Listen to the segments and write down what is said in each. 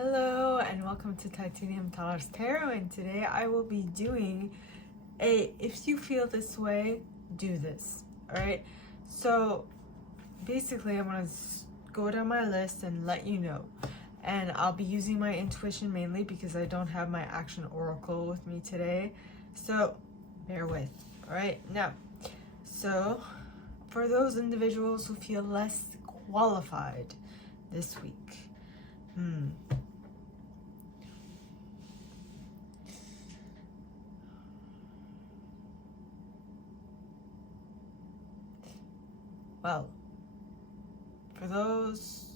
Hello and welcome to Titanium Taurus Tarot, and today I will be doing a if you feel this way, do this. Alright, so basically I'm going to go down my list and let you know, and I'll be using my intuition mainly because I don't have my action oracle with me today, so bear with. Alright, now, so for those individuals who feel less qualified this week, well, for those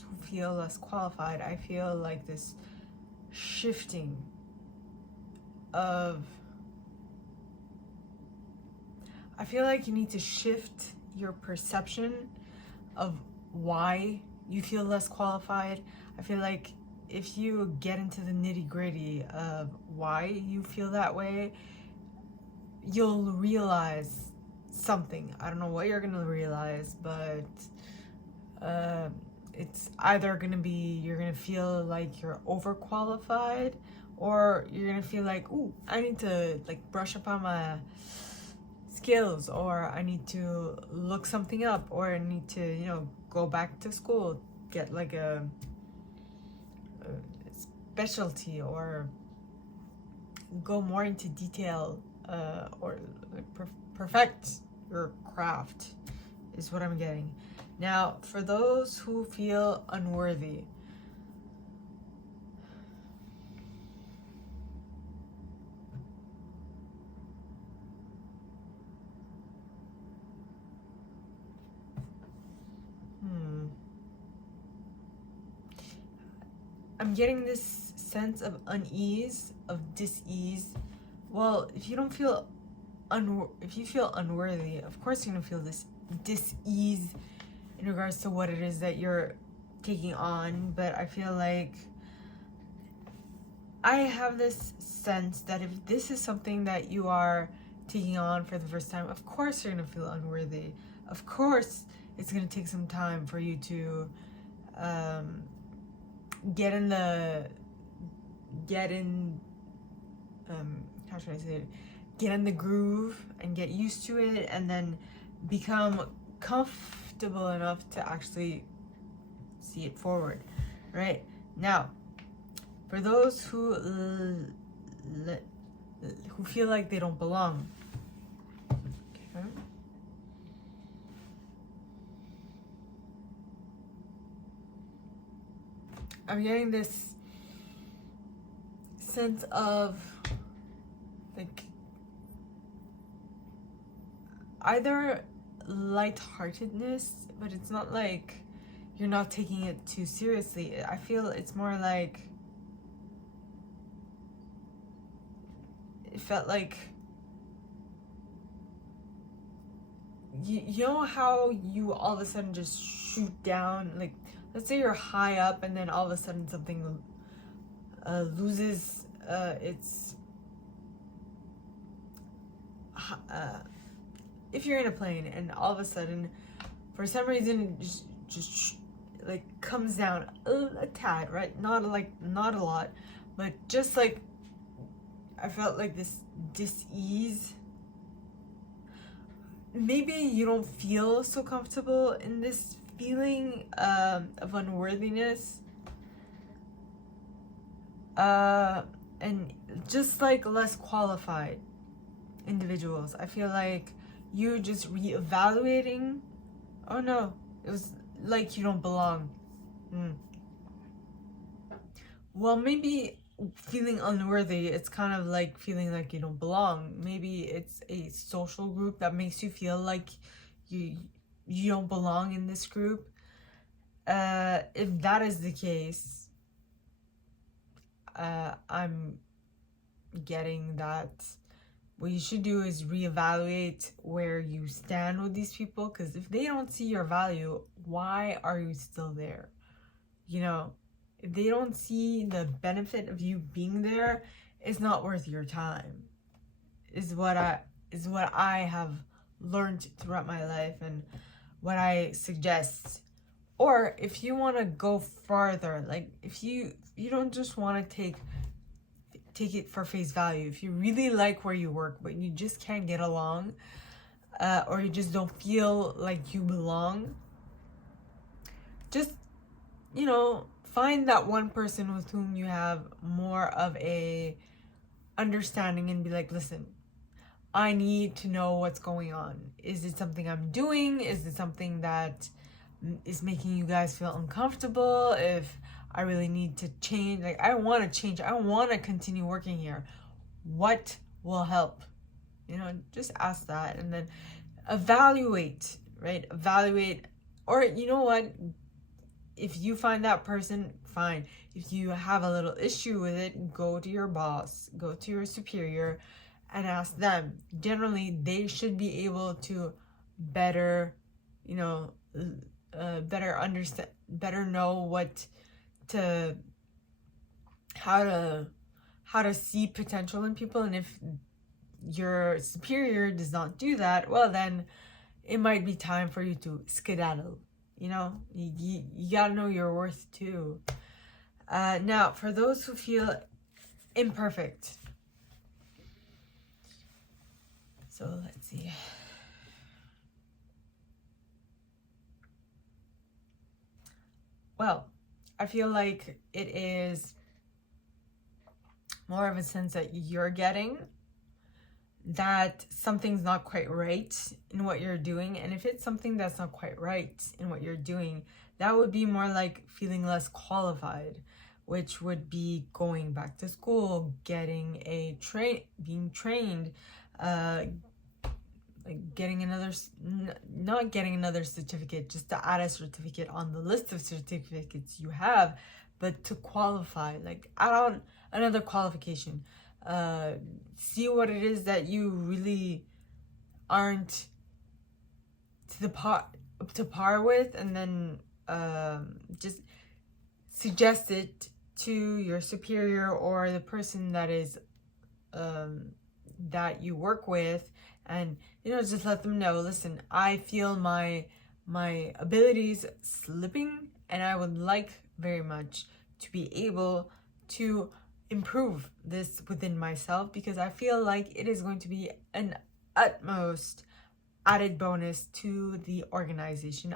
who feel less qualified, I feel like this shifting of, I feel like you need to shift your perception of why you feel less qualified. I feel like if you get into the nitty-gritty of why you feel that way, you'll realize something. I don't know what you're gonna realize, but it's either gonna be you're gonna feel like you're overqualified, or you're gonna feel like, ooh, I need to like brush up on my skills, or I need to look something up, or I need to, go back to school, get like a specialty, or go more into detail, or like perfect your craft is what I'm getting. Now, for those who feel unworthy, I'm getting this sense of unease, of dis-ease. Well, if you don't feel if you feel unworthy, of course you're gonna feel this dis-ease in regards to what it is that you're taking on. But I feel like I have this sense that if this is something that you are taking on for the first time, of course you're gonna feel unworthy. Of course it's gonna take some time for you to get in how should I say it? Get in the groove and get used to it, and then become comfortable enough to actually see it forward. Right now, for those who feel like they don't belong, okay, I'm getting this sense of like either lightheartedness, but it's not like you're not taking it too seriously. I feel it's more like it felt like you know how you all of a sudden just shoot down, like let's say you're high up and then all of a sudden something loses its if you're in a plane and all of a sudden for some reason just like comes down a tad, right? Not a lot, but just like I felt like this dis-ease. Maybe you don't feel so comfortable in this feeling of unworthiness, and just like less qualified individuals. I feel like you just reevaluating. Oh no, it was like you don't belong. Well, maybe feeling unworthy, it's kind of like feeling like you don't belong. Maybe it's a social group that makes you feel like you don't belong in this group. If that is the case, I'm getting that what you should do is reevaluate where you stand with these people, because if they don't see your value, why are you still there? If they don't see the benefit of you being there, it's not worth your time, is what I have learned throughout my life, and what I suggest Or if you want to go farther, like if you don't just want to take it for face value, if you really like where you work but you just can't get along, or you just don't feel like you belong, just, you know, find that one person with whom you have more of a understanding and be like, listen, I need to know what's going on. Is it something I'm doing? Is it something that is making you guys feel uncomfortable? If I really need to change, like I want to change, I want to continue working here. What will help? You know, just ask that and then evaluate, right? Evaluate, or you know what? If you find that person, fine. If you have a little issue with it, go to your boss, go to your superior and ask them. Generally, they should be able to better, you know, better understand, better know what to, how to see potential in people. And if your superior does not do that, well, then it might be time for you to skedaddle. You know, you gotta know your worth too. Now, for those who feel imperfect, so let's see. Well, I feel like it is more of a sense that you're getting that something's not quite right in what you're doing. And if it's something that's not quite right in what you're doing, that would be more like feeling less qualified, which would be going back to school, getting being trained, like getting another, not getting another certificate, just to add a certificate on the list of certificates you have, but to qualify, like add on another qualification. See what it is that you really aren't up to par with, and then just suggest it to your superior or the person that is that you work with, and you know, just let them know, listen, I feel my abilities slipping and I would like very much to be able to improve this within myself, because I feel like it is going to be an utmost added bonus to the organization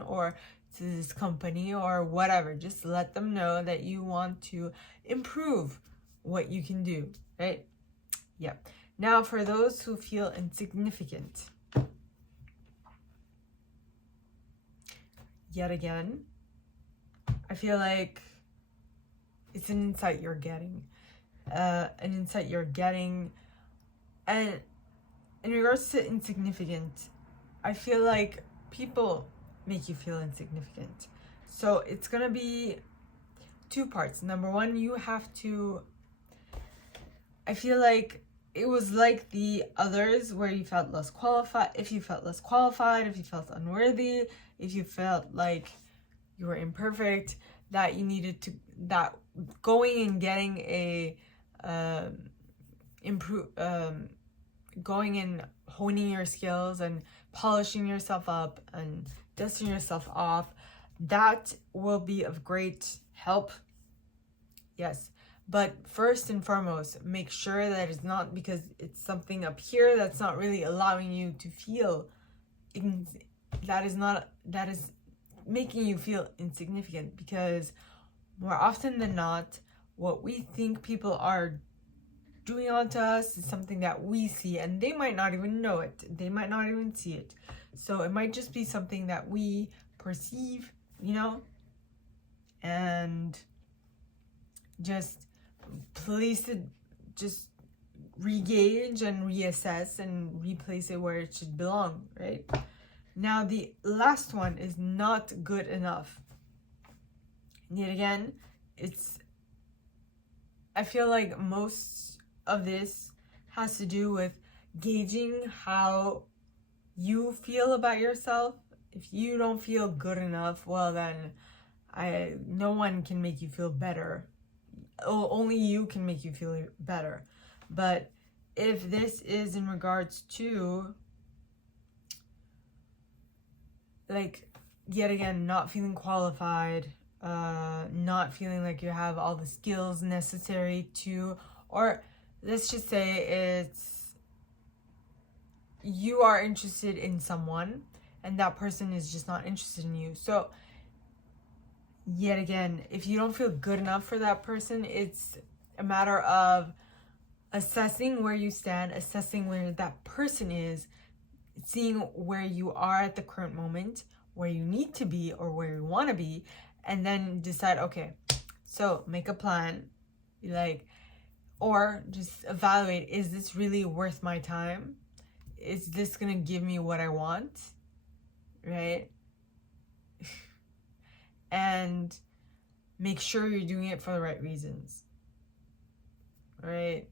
or to this company or whatever. Just let them know that you want to improve what you can do, right? Yeah. Now, for those who feel insignificant, yet again, I feel like it's an insight you're getting. And in regards to insignificant, I feel like people make you feel insignificant. So it's gonna be two parts. Number one, you have to, I feel like it was like the others where you felt less qualified. If you felt less qualified, if you felt unworthy, if you felt like you were imperfect, that you needed to, that going and getting a going and honing your skills and polishing yourself up and dusting yourself off, that will be of great help. Yes. But first and foremost, make sure that it's not because it's something up here that's not really allowing you to feel that is making you feel insignificant, because more often than not, what we think people are doing onto us is something that we see, and they might not even know it. They might not even see it. So it might just be something that we perceive, you know, and just place it, just re-gauge and reassess and replace it where it should belong, right? Now, the last one is not good enough. And yet again, I feel like most of this has to do with gauging how you feel about yourself. If you don't feel good enough, well then no one can make you feel better. Only you can make you feel better. But if this is in regards to like, yet again, not feeling qualified, not feeling like you have all the skills necessary to, or let's just say it's you are interested in someone and that person is just not interested in you. So yet again, if you don't feel good enough for that person, it's a matter of assessing where you stand, assessing where that person is, seeing where you are at the current moment, where you need to be or where you want to be, and then decide, okay, so make a plan, like, or just evaluate, is this really worth my time? Is this gonna give me what I want, right? And make sure you're doing it for the right reasons, right?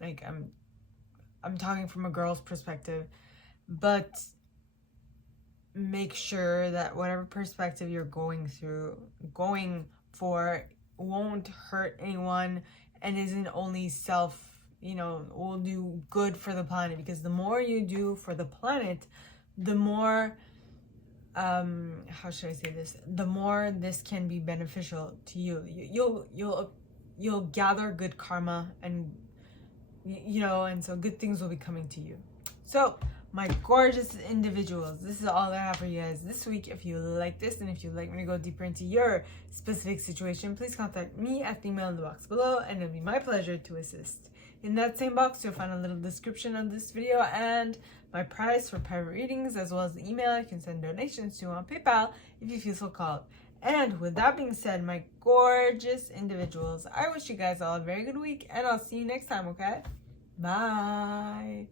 Like, I'm talking from a girl's perspective, but make sure that whatever perspective you're going for won't hurt anyone and isn't only will do good for the planet, because the more you do for the planet, the more how should I say this, the more this can be beneficial to you. You'll gather good karma, and and so good things will be coming to you. So my gorgeous individuals, this is all I have for you guys this week. If you like this and if you'd like me to go deeper into your specific situation, please contact me at the email in the box below, and it'll be my pleasure to assist. In that same box, you'll find a little description of this video and my price for private readings, as well as the email you can send donations to on PayPal if you feel so called. And with that being said, my gorgeous individuals, I wish you guys all a very good week, and I'll see you next time, okay? Bye.